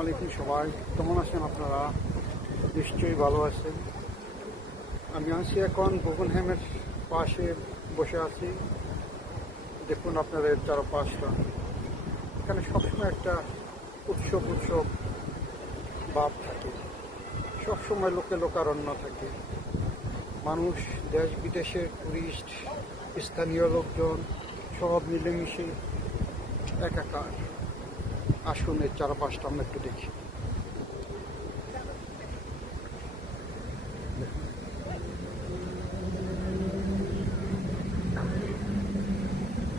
আলাইকুম সবাই, কেমন আছেন আপনারা? নিশ্চয়ই ভালো আছেন। আমি আছি এখন গুগনহ্যামের পাশে বসে আছি। দেখুন আপনাদের চারপাশটা, এখানে সবসময় একটা উৎসব ভাব থাকে। সবসময় লোকারণ্য থাকে। মানুষ, দেশ বিদেশের টুরিস্ট, স্থানীয় লোকজন সব মিলেমিশে একাকার। আসুন এর চারপাশটা আমরা একটু দেখি।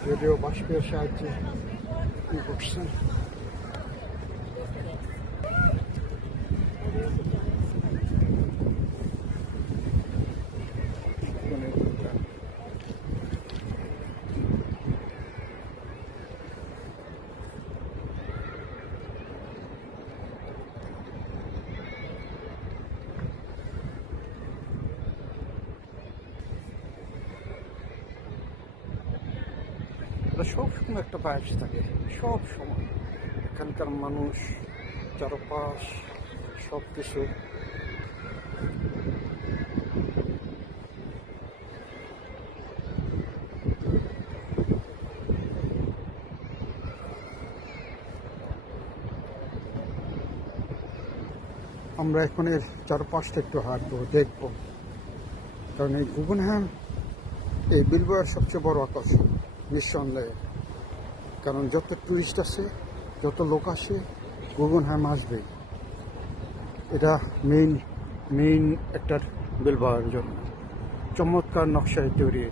যদিও বাষ্পের সাহায্যে কি করছেন। সব সময় একটা ভাইবস থাকে, সব সময় এখানকার মানুষ, চারপাশ, সব কিছু। আমরা এখন এর চারপাশটা একটু হাঁটবো, দেখবো, কারণ এই গুগনহ্যাম এই বিলবোয়ার সবচেয়ে বড় আকর্ষণ নিঃসন্দেহে। কারণ যত টুরিস্ট আসে, যত লোক আসে, গুগনহ্যাম আসবে। এটা মেইন একটা বিলবোয়ার জন্য চমৎকার নকশায় তৈরি।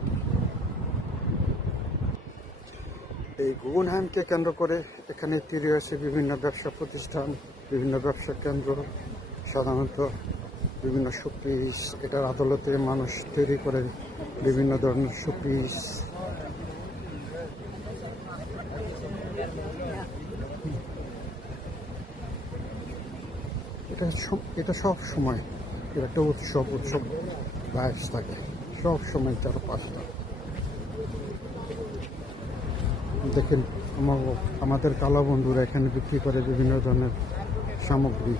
এই গুগনহ্যামকে কেন্দ্র করে এখানে তৈরি হয়েছে বিভিন্ন ব্যবসা প্রতিষ্ঠান, বিভিন্ন ব্যবসা কেন্দ্র, সাধারণত বিভিন্ন শোপিস। এটার আদালতে মানুষ তৈরি করে বিভিন্ন ধরনের শোপিস। এটা সব সময় একটা উৎসব ভাইবস থাকে সব সময় চারপাশটা। দেখেন আমাদের কালা বন্ধুরা এখানে বিক্রি করে বিভিন্ন ধরনের সামগ্রী।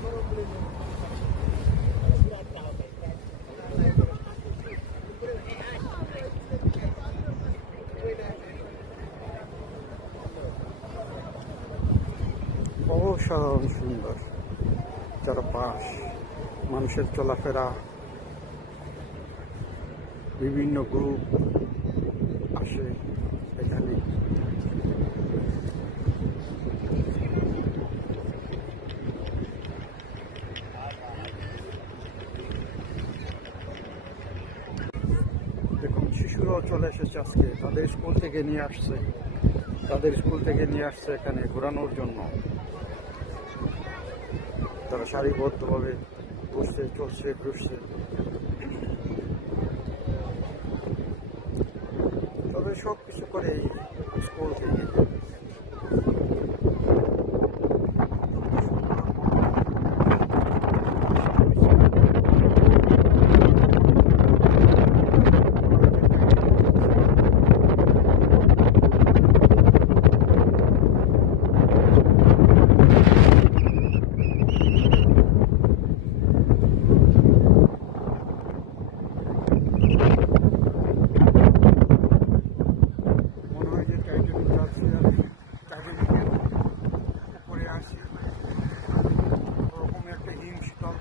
অসাধারণ সুন্দর চারপাশ, মানুষের চলাফেরা, বিভিন্ন গ্রুপ আসে এখানে। দেখুন শিশুরাও চলে এসেছে আজকে, তাদের স্কুল থেকে নিয়ে আসছে এখানে ঘোরানোর জন্য। তারা সারিবদ্ধভাবে বসছে, চলছে, ঘুরছে। তবে সব কিছু করে এই স্কুল থেকে।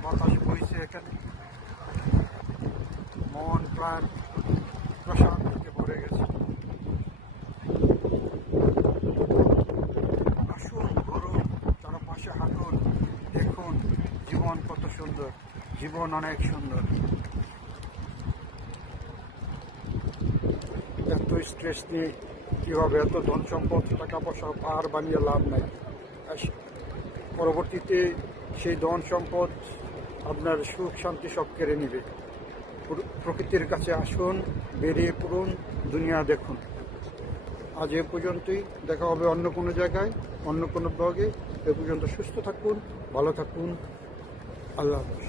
বাতাস বইছে এখানে, মন প্রাণ প্রশান্তিতে ভরে গেছে। আসুন, ঘুরুন, চারপাশে হাঁটুন, দেখুন জীবন কত সুন্দর, জীবন অনেক সুন্দর। এত স্ট্রেস নিয়ে কীভাবে এত ধন সম্পদ, টাকা পয়সা পাহাড় বানিয়ে লাভ নাই। পরবর্তীতে সেই ধন সম্পদ আপনার সুখ শান্তি সব কেড়ে নিবে। প্রকৃতির কাছে আসুন, বেরিয়ে পড়ুন, দুনিয়া দেখুন। আজ এ পর্যন্তই, দেখা হবে অন্য কোনো জায়গায়, অন্য কোনো ব্লগে। এ পর্যন্ত সুস্থ থাকুন, ভালো থাকুন, আল্লাহ হাফেজ।